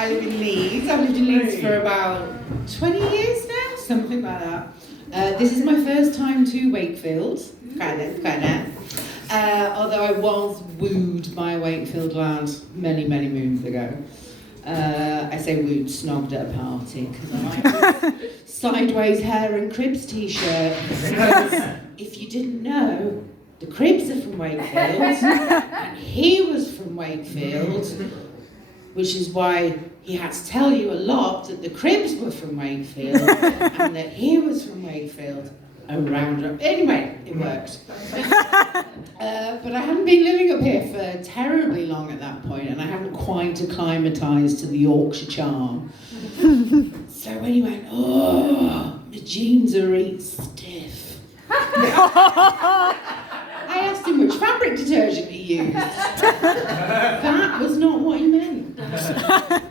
I live in Leeds. I've lived in Leeds for about 20 years now, something like that. This is my first time to Wakefield, kind of. Although I was wooed by a Wakefield lad many moons ago. I say wooed, snogged at a party, because I like this sideways hair and Cribs t-shirt. Because if you didn't know, the Cribs are from Wakefield, and he was from Wakefield, which is why he had to tell you a lot that the Cribs were from Wakefield, and that he was from Wakefield. Anyway, it worked. But I hadn't been living up here for terribly long at that point, and I hadn't quite acclimatised to the Yorkshire charm. So when he went, oh, my jeans are real stiff. I asked him which fabric detergent he used. That was not what he meant.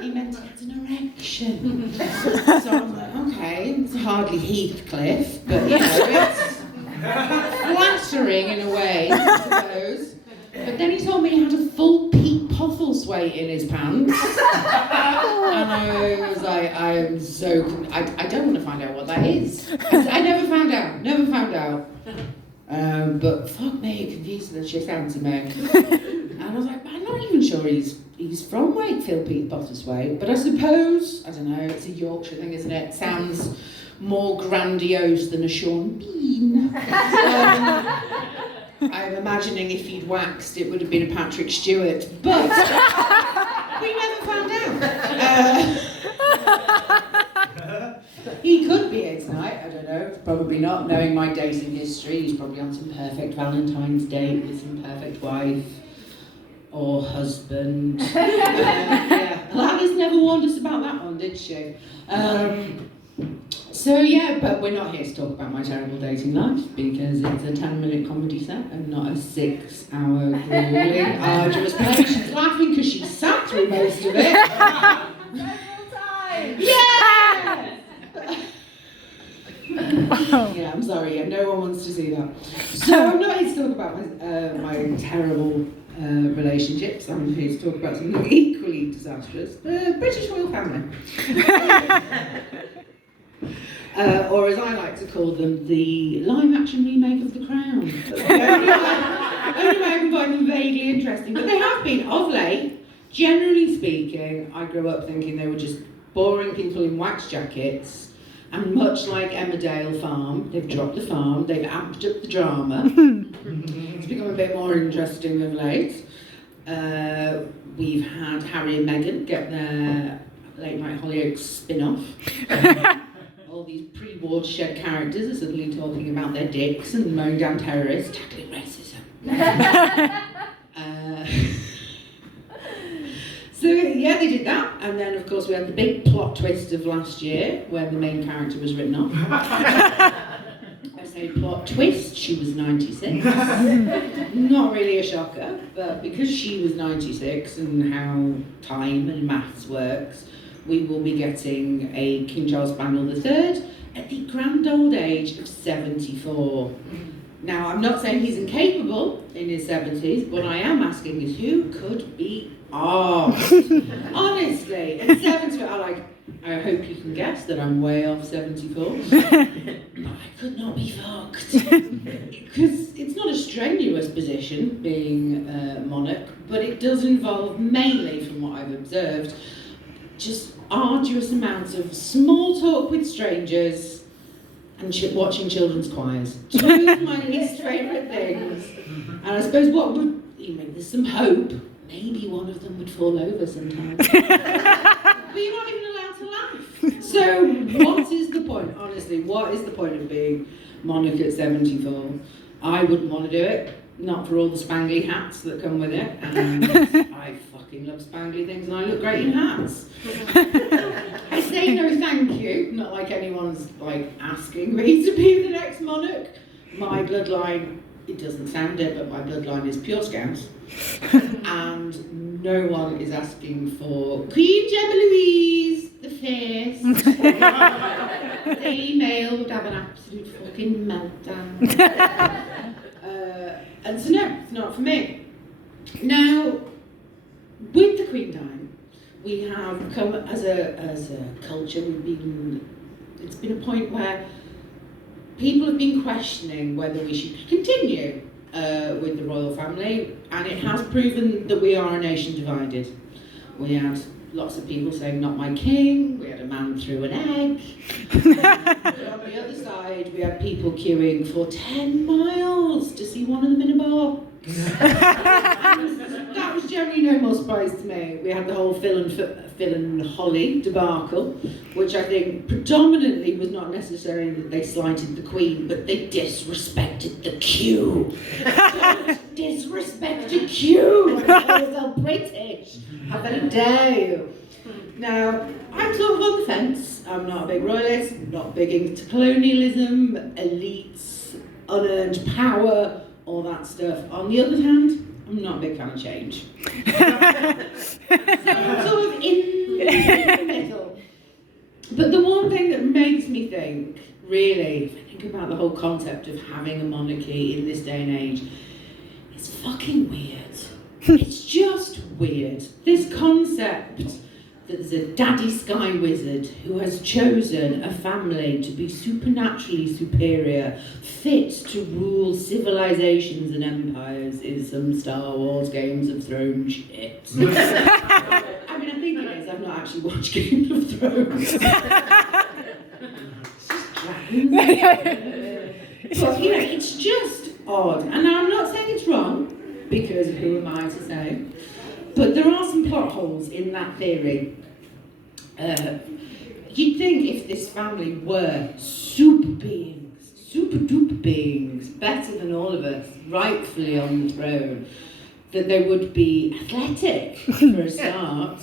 He meant he had an erection. So I was like, okay, it's hardly Heathcliff, but you know, it's flattering in a way, I suppose. But then he told me he had a full Pete Postlethwaite in his pants. And I was like, I am so... I don't want to find out what that is. I never found out. But fuck me, it confused the shit out of me. And I was like, I'm not even sure he's from Wakefield, Pete Postlethwaite. But I suppose, I don't know, it's a Yorkshire thing, isn't it? Sounds more grandiose than a Sean Bean. I'm imagining if he'd waxed, it would have been a Patrick Stewart, but we never found out. He could be here tonight, I don't know, probably not, knowing my dating history. He's probably on some perfect Valentine's date with some perfect wife or husband. Yeah, Gladys never warned us about that one, did she? So yeah, but we're not here to talk about my terrible dating life, because it's a 10-minute comedy set and not a 6-hour grueling, arduous play. She's laughing because she sat through most of it. Several times! Yeah! Yeah, I'm sorry, yeah, no one wants to see that. So I'm not here to talk about my terrible relationships. I'm here to talk about something equally disastrous, the British royal family. Or as I like to call them, the live-action remake of The Crown. That's the only way I can find them vaguely interesting. But they have been, of late, generally speaking. I grew up thinking they were just boring people in wax jackets. And much like Emmerdale Farm, they've dropped the farm, they've amped up the drama. It's become a bit more interesting of late. We've had Harry and Meghan get their Late Night Hollyoaks spin-off. All these pre-watershed characters are suddenly talking about their dicks and mowing down terrorists, tackling racism. So yeah, they did that, and then of course we had the big plot twist of last year, where the main character was written off. I say plot twist, she was 96. Not really a shocker, but because she was 96 and how time and maths works, we will be getting a King Charles Spaniel III at the grand old age of 74. Now, I'm not saying he's incapable in his 70s, what I am asking is who could be asked? Honestly, at 74, I hope you can guess that I'm way off 74. But I could not be fucked. Because it's not a strenuous position, being monarch, but it does involve mainly, from what I've observed, just arduous amounts of small talk with strangers and watching children's choirs. Two of my least favourite things. And I suppose there's some hope. Maybe one of them would fall over sometime. But you're not even allowed to laugh. So what is the point? Honestly, what is the point of being monarch at 74? I wouldn't want to do it. Not for all the spangly hats that come with it. And I fucking love spangly things and I look great in hats. I say no thank you. Not like anyone's asking me to be the next monarch. My bloodline, it doesn't sound it, but my bloodline is pure Scouse. And no one is asking for Queen Gemma Louise the First. The email would have an absolute fucking meltdown. And so no, it's not for me. Now, with the Queen dying, we have come as a culture. It's been a point where people have been questioning whether we should continue with the royal family, and it has proven that we are a nation divided. We had lots of people saying, "Not my king." We had a man threw an egg. But on the other side, we had people queuing for 10 miles to see one of them in a bar. That was generally no more surprise to me. We had the whole Phil and Holly debacle, which I think predominantly was not necessarily that they slighted the Queen, but they disrespected the queue. Don't disrespect a queue! It's all British. How very dare you? Now, I'm sort of on the fence. I'm not a big royalist, not big into colonialism, elites, unearned power, all that stuff. On the other hand, I'm not a big fan of change. So I'm sort of in the middle. But the one thing that makes me think, really, if I think about the whole concept of having a monarchy in this day and age, it's fucking weird. It's just weird. This concept that there's a daddy sky wizard who has chosen a family to be supernaturally superior, fit to rule civilizations and empires is some Star Wars Games of Thrones shit. I mean, I think it is. I've not actually watched Game of Thrones. It's just dragons. But, you know, it's just odd. And I'm not saying it's wrong, because who am I to say? But there are some plot holes in that theory. You'd think if this family were super duper beings, better than all of us, rightfully on the throne, that they would be athletic for a start,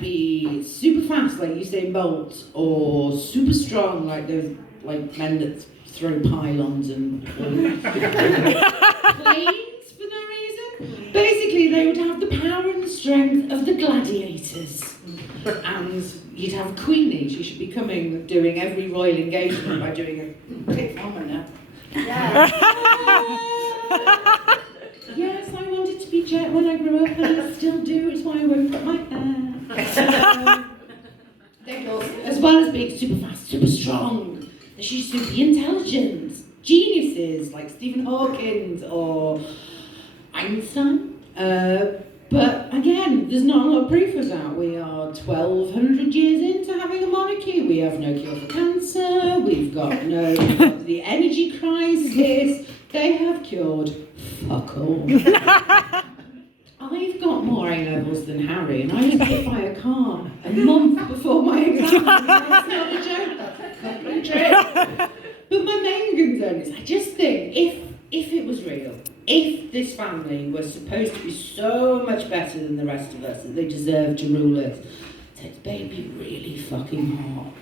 be super fast like Usain Bolt, or super strong like those men that throw pylons and planes for no reason. Basically, they would have the power and the strength of the gladiators. And you'd have Queenie. She should be doing every royal engagement by doing a quick now. Yes. Yes, I wanted to be Jet when I grew up, and I still do. It's why I won't cut my hair. As well as being super fast, super strong, she's super intelligent. Geniuses like Stephen Hawking or Einstein. But again, there's not a lot of proof of that. We are 1,200 years into having a monarchy. We have no cure for cancer. We've got the energy crisis. They have cured fuck all. I've got more A-levels than Harry, and I was hit by a car a month before my exam. That's not a joke. That's a fucking joke. But my main concern is, I just think if it was real, if this family was supposed to be so much better than the rest of us, that they deserve to rule us, they'd be really fucking hot.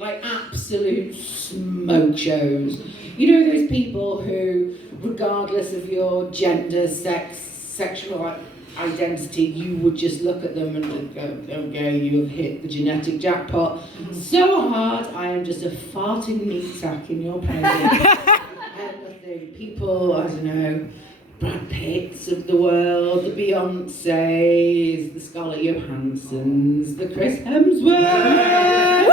Like absolute smoke shows. You know those people who, regardless of your gender, sex, sexual identity, you would just look at them and go, okay, you have hit the genetic jackpot so hard, I am just a farting meat sack in your presence. People, I don't know, Brad Pitts of the world, the Beyoncés, the Scarlett Johanssons, the Chris Hemsworths.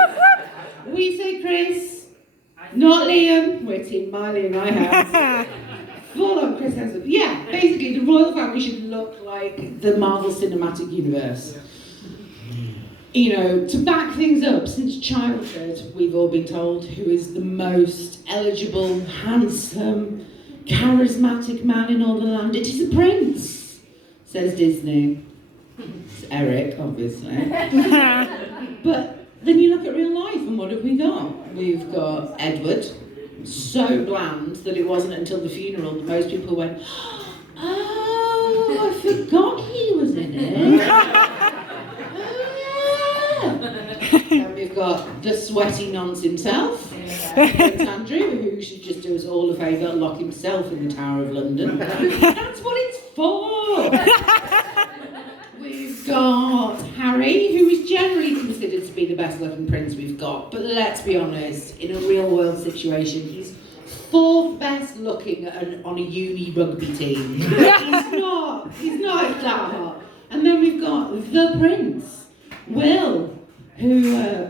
We say Chris, not Liam. We're Team Miley in my house. Full on Chris Hemsworth. Yeah, basically the royal family should look like the Marvel Cinematic Universe. You know, to back things up, since childhood, we've all been told who is the most eligible, handsome, charismatic man in all the land. It is a prince, says Disney. It's Eric, obviously. But then you look at real life, and what have we got? We've got Edward, so bland that it wasn't until the funeral that most people went, oh, I forgot he was in it. And we've got the sweaty nonce himself, Prince Andrew, who should just do us all a favour, lock himself in the Tower of London. That's what it's for! We've got Harry, who is generally considered to be the best looking prince we've got, but let's be honest, in a real world situation, he's fourth best looking on a uni rugby team. He's not that hot. And then we've got the Prince, Will, who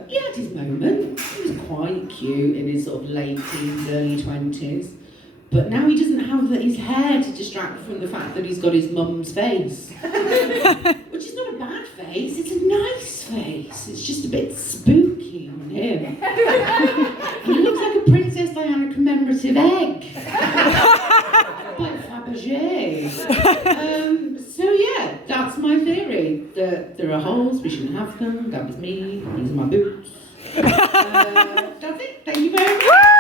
he had his moment. He was quite cute in his sort of late teens, early 20s. But now he doesn't have his hair to distract from the fact that he's got his mum's face. Which is not a bad face, it's a nice face. It's just a bit spooky on him. And he looks like a Princess Diana commemorative egg. By Fabergé. So yeah, that's my theory. That there are holes, we shouldn't have them, that was me, these are my boots. That's it, thank you very much.